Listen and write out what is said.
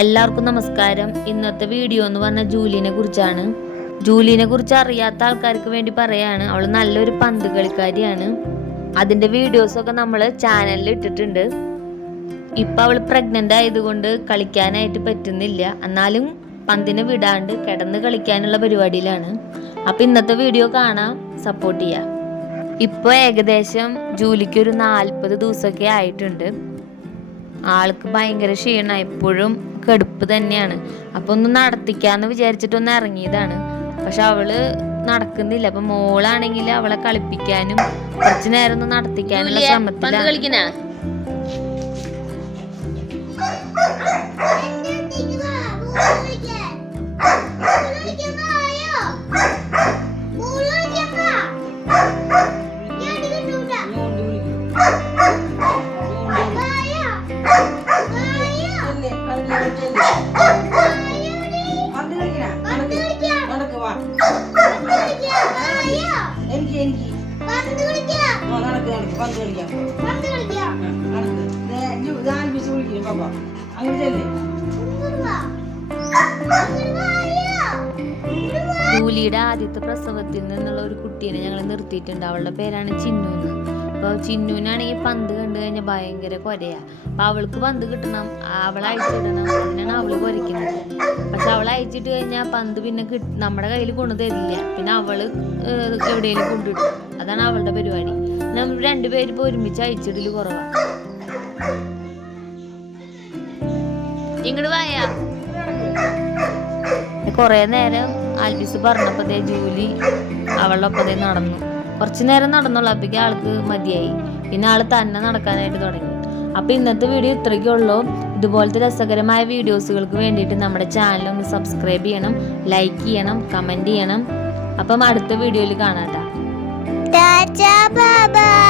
എല്ലാവർക്കും നമസ്കാരം. ഇന്നത്തെ വീഡിയോ എന്ന് പറഞ്ഞ ജൂലിനെ കുറിച്ചാണ്. ജൂലിനെ കുറിച്ച് അറിയാത്ത ആൾക്കാർക്ക് വേണ്ടി പറയാണ്. അവൾ നല്ലൊരു പന്ത് കളിക്കാരിയാണ് അതിന്റെ വീഡിയോസ് ഒക്കെ നമ്മൾ ചാനലിൽ ഇട്ടിട്ടുണ്ട്. ഇപ്പൊ അവൾ പ്രഗ്നന്റ് ആയതുകൊണ്ട് കളിക്കാനായിട്ട് പറ്റുന്നില്ല. എന്നാലും പന്തിനെ വിടാണ്ട് കിടന്ന് കളിക്കാനുള്ള പരിപാടിയിലാണ്. അപ്പൊ ഇന്നത്തെ വീഡിയോ കാണാം. സപ്പോർട്ട് ചെയ്യാം. ഇപ്പൊ ഏകദേശം ജൂലിക്ക് ഒരു നാൽപ്പത് ദിവസമൊക്കെ ആയിട്ടുണ്ട്. ആൾക്ക് ഭയങ്കര ക്ഷീണ. എപ്പോഴും കടുപ്പ് തന്നെയാണ്. അപ്പൊ ഒന്ന് നടത്തിക്കാന്ന് വിചാരിച്ചിട്ടൊന്ന് ഇറങ്ങിയതാണ്. പക്ഷെ അവൾ നടക്കുന്നില്ല. അപ്പൊ മോളാണെങ്കിൽ അവളെ കളിപ്പിക്കാനും കുറച്ചു നേരം ഒന്ന് നടത്തിക്കാനുള്ള ശ്രമത്തിലാണ്. എനിക്ക് നടക്ക് നടക്ക്. പാപ്പ ജൂലിയുടെ ആദ്യത്തെ പ്രസവത്തിൽ നിന്നുള്ള ഒരു കുട്ടീനെ ഞങ്ങൾ നിർത്തിയിട്ടുണ്ട്. അവളുടെ പേരാണ് ചിന്നു എന്ന് അപ്പോൾ ചിന്നുവിനാണെങ്കിൽ പന്ത് കണ്ടു കഴിഞ്ഞാൽ ഭയങ്കര കൊരയാ. അപ്പോൾ അവൾക്ക് പന്ത് കിട്ടണം അവളെ അയച്ചിടണം അങ്ങനെയാണ് അവൾ കുരയ്ക്കുന്നത്. പക്ഷെ അവളെ അയച്ചിട്ട് കഴിഞ്ഞാൽ പന്ത് പിന്നെ കിട്ട നമ്മുടെ കയ്യിൽ കൊണ്ടു തരില്ല. പിന്നെ ഏഹ്, എവിടെയെങ്കിലും കൊണ്ടിടും അതാണ് അവളുടെ പരിപാടി. നമ്മൾ രണ്ടുപേരും ഇപ്പോൾ ഒരുമിച്ച് അയച്ചിടൽ കുറവാണ് ഇങ്ങോട്ട് വായാ. കുറേ നേരം ആൽബിസ് പറഞ്ഞപ്പോൾ ജൂലി അവളുടെ ഒപ്പത്തേ നടന്നു. കുറച്ച് നേരം നടന്നുള്ളൂ. അപ്പം ആൾക്ക് മതിയായി. പിന്നെ ആൾ തന്നെ നടക്കാനായിട്ട് തുടങ്ങി. അപ്പോൾ ഇന്നത്തെ വീഡിയോ ഇത്രയ്ക്കേ ഉള്ളൂ. ഇതുപോലത്തെ രസകരമായ വീഡിയോസുകൾക്ക് വേണ്ടിയിട്ട് നമ്മുടെ ചാനൽ ഒന്ന് സബ്സ്ക്രൈബ് ചെയ്യണം ലൈക്ക് ചെയ്യണം കമന്റ് ചെയ്യണം. അപ്പം അടുത്ത വീഡിയോയിൽ കാണാം ട്ടാ. ബൈ.